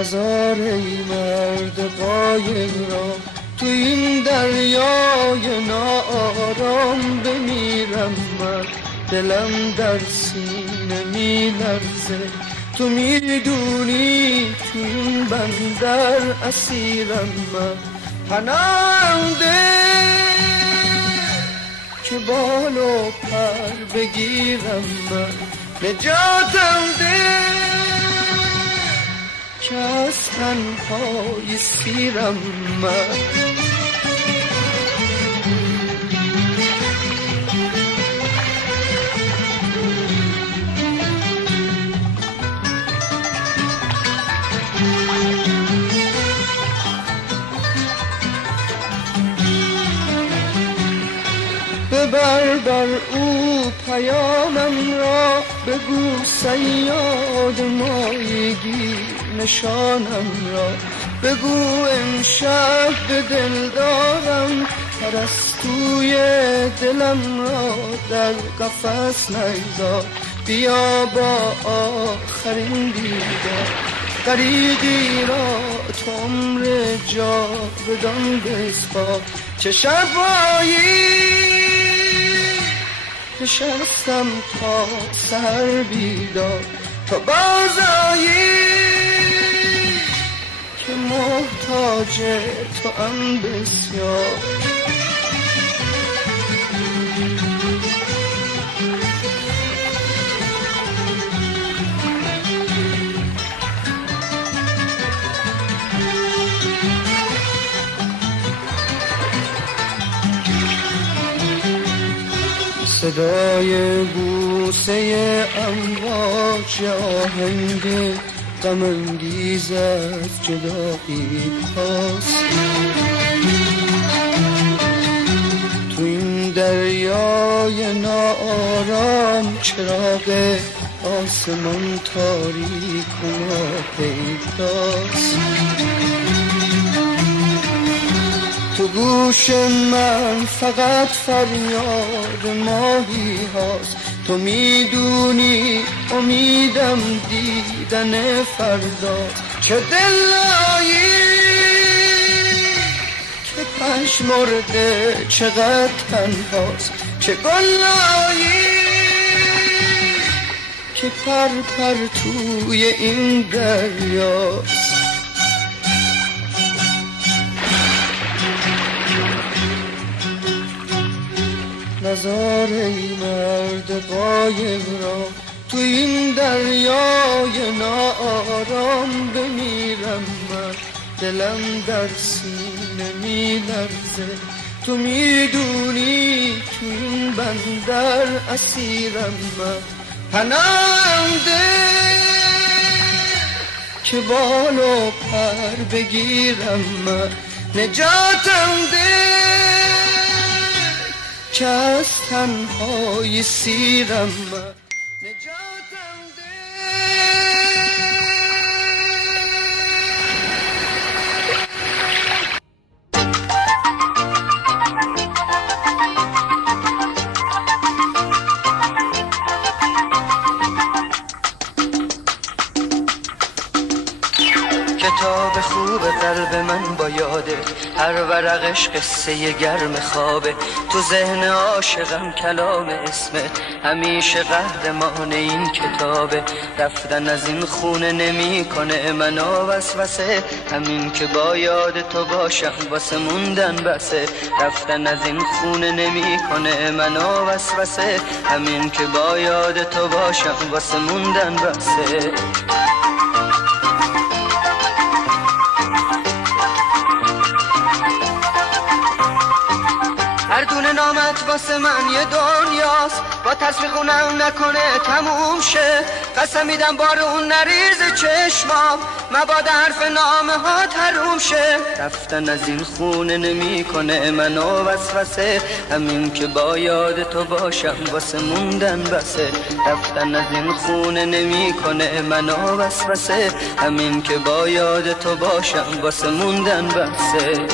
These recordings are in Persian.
نزار ای مرد قایق را تو این دریای ناآرام بمیرم من، دلم در سینه میلرزه، تو میدونی تو این بندر اسیرم من. پناهنده که بال و پر بگیرم من، نجاتم ده که از تنهای سیرم من. ببر بر او پیامم را، بگو صیاد مایگی نشانم را، بگو امشب به دلدارم پرستوی دلم را در قفس نگذار. بیا با آخرین دیدار غریقی را تو عمر جاودان بسپار. چه شبایی نشستم تا سر بیدار، تو بازایی که محتاج تو ام بسیار. صدای بوسه امواج آهنگ غم انگیز از جدایی هاست. تو این دریای ناآرام چراغ آسمان تاریک و ناپیداست. تو گوش من فقط فریاد ماهی هاست، تو میدونی امیدم دیدن فردا. چه دلایی که پژمرده چقدر تنهاست، چه گلایی که پر پر توی این دریاست. نزار ای مرد قایق را تو این دریای ناآرام بمیرم من، دلم در سینه میلرزه، تو میدونی تو این بندر اسیرم من. پناهنده که بال و پر بگیرم من، نجاتم ده که از تنهای سیرم من، نجاتم ده. کتاب خوب قلب من با یاده، هر ورقش قصه گرم خوابه. تو ذهن عاشقم کلام اسمت همیشه قهرمان این کتابه. رفتن از این خونه نمی کنه منو وسوسه، همین که با یاد تو باشم واسه موندن بسه. رفتن از این خونه نمی کنه منو وسوسه، همین که با یاد تو باشم واسه موندن بسه. هر دونه نامت واسه من یه دنیاست، با تصویر خونم نکنه تموم شه. قسم میدم بار اون نریز چشمام، مبادا حرف نامه ها تروم شه. رفتن از این خونه نمی کنه منو وسوسه، همین که با یاد تو باشم واسه موندن بسه. رفتن از این خونه نمی کنه منو وسوسه، همین که با یاد تو باشم واسه موندن بسه.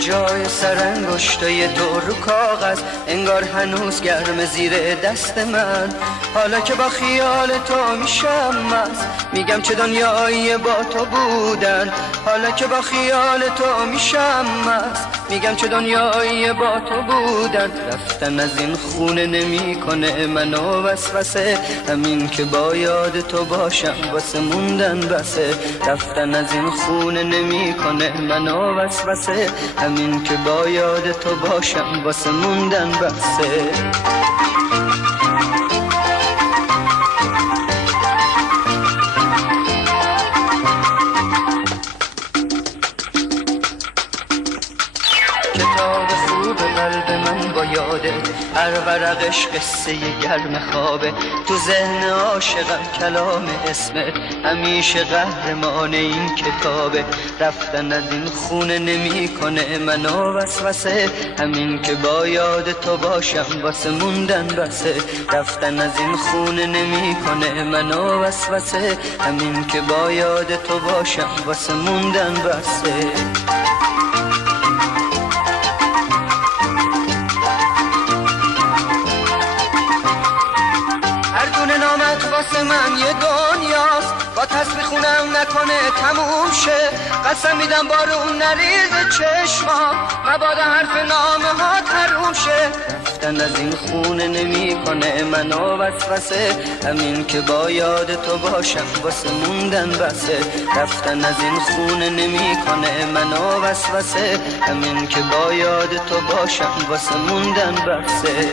جای سر انگشتای تو رو کاغذ انگار هنوز گرم زیر دست من. حالا که با خیال تو میشم مست، میگم چه دنیایی با تو بودن. حالا که با خیال تو میشم مست، میگم چه دنیایی با تو بودن. رفتن از این خونه نمیکنه منو وسوسه، همین که با یاد تو باشم واسه موندن بسه. رفتن از این خونه نمیکنه منو وسوسه، همین که با یاد تو باشم واسه موندن بسه. کتاب خوب قلب من با یاده، هر ورقش قصه گرم خوابه. تو ذهن عاشقم کلام اسمت، همیشه قهرمان این کتابه. رفتن از این خونه نمیکنه منو وسوسه، همین که با یاد تو باشم واسه موندن بسه. رفتن از این خونه نمیکنه منو وسوسه، همین که با یاد تو باشم واسه موندن بسه. واسه من یه دنیاست، با تسبیح خونم نکنه تموم شه. قسم میدم بارون نریز چشمام، مبادا حرف نامه ها تروم شه. رفتن از این خونه نمیکنه منو وسوسه، همین که با یاد تو باشم واسه موندن بسه. رفتن از این خونه نمیکنه منو وسوسه، همین که با یاد تو باشم واسه موندن بسه.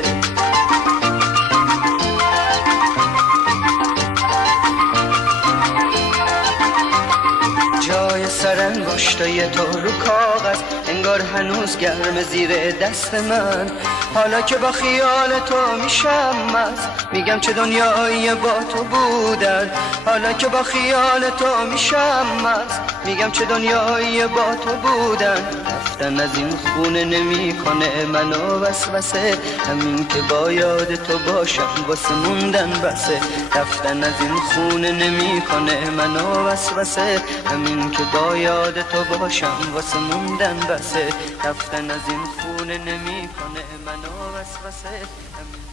جای سر انگشتای تو رو کاغذ انگار هنوز گرم زیر دست من. حالا که با خیال تو میشم مست، میگم چه دنیایی با تو بودن. حالا که با خیال تو میشم مست، میگم چه دنیایی با تو بودن. رفتن از این خونه نمیکنه منو وسوسه، همین که با یاد تو باشم واسه موندن بسه. رفتن از این خونه نمیکنه منو وسوسه، همین که با یاد تو باشم واسه موندن بسه. رفتن از این خونه نمیکنه منو وسوسه، همین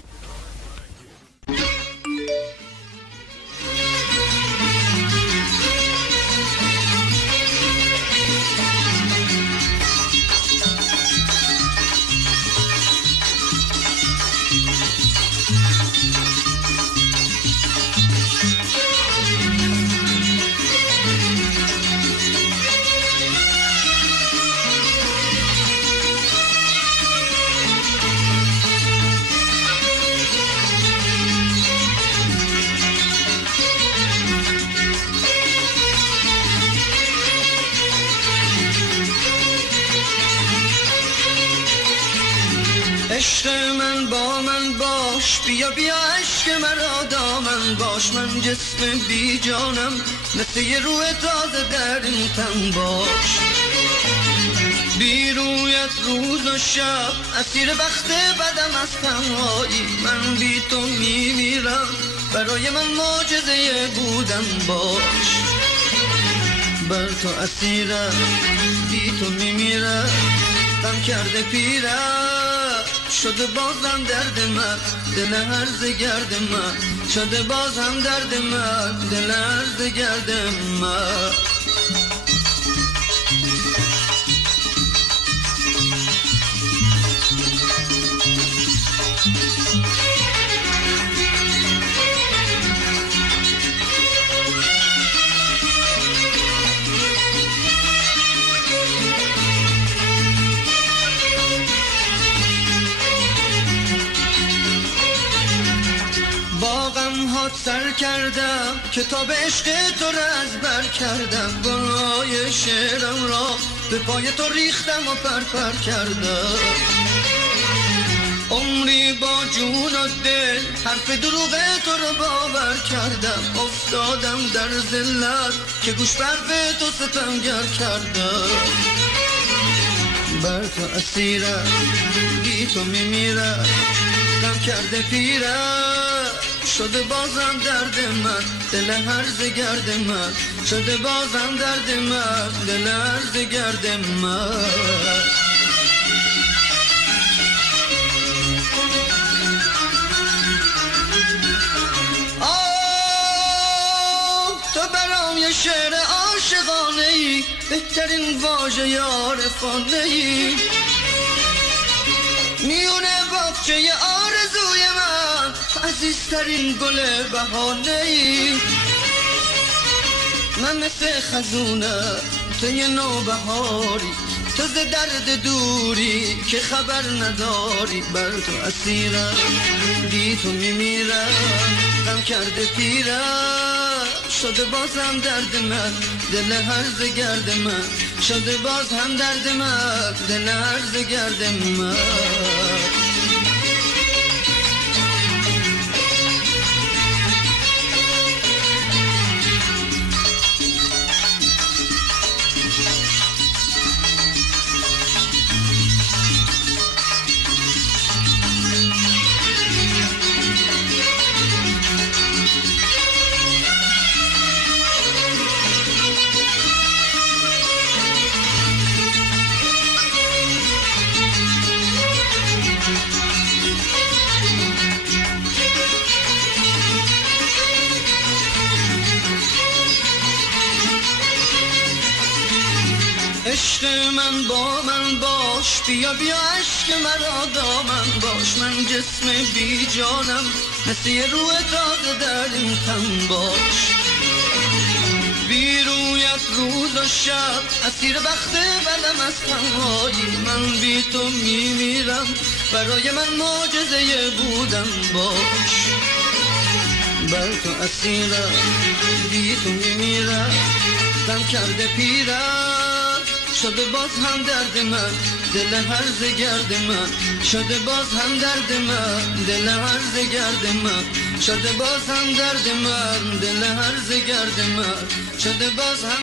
عشق من با من باش، بیا بیا عشق مرا دامن باش. من جسم بی جانم مثل یه روح تازه در این تن باش. بی رویت روز و شب اسیر بخت بدم از تنهایی. من بی تو میمیرم، برای من معجزه بودن باش. بر تو اسیرم، بی تو میمیرم، غم کرده پیرم. شده بازم درد من، دل هرزه گرد من. شده بازم درد من، دل هرزه گرد من. سر کردم کتاب عشق تو را از بر کردم. گناه شعرم را به پای تو ریختم و پر کردم. عمری با جون و دل حرف دروغ تو را باور کردم. افتادم در ذلت که گوش برف تو ستمگر کردم. بر تو اسیرم، بی تو میمیرم، غم کرده پیرم. شده بازم درد من، دل هرزه گرد من. شده بازم درد من، دل هرزه گرد من. تو برام یه شعر عاشقانه ای، بهترین واژه عارفانه ای، میونه باغچه آرزوی من، عزیزترین گل بهانه ای. من مثل خزونه تو یه نوبهاری، تو ز درد دوری که خبر نداری، بر تو اسیرم بی تو میمیرم، غم کرده پیرم شده باز هم درد من، دل هرز گرد من شده باز هم درد من، دل هرز گرد من. عشق من با من باش، بیا بیا عشق مرا دامن باش، من جسم بی جانم مثل یه روح تازه در این تن باش، بی رویت روز و شب اسیر بخت بدم از تنهایی، من بی تو میمیرم برای من معجزه بودن باش، بر تو اسیرم بی تو میمیرم، غم کرده پیرم شده باز هم درد من، دل هرز گرد من شده باز هم درد من، دل هرز گرد من شده باز هم درد من، دل هرز گرد من شده باز هم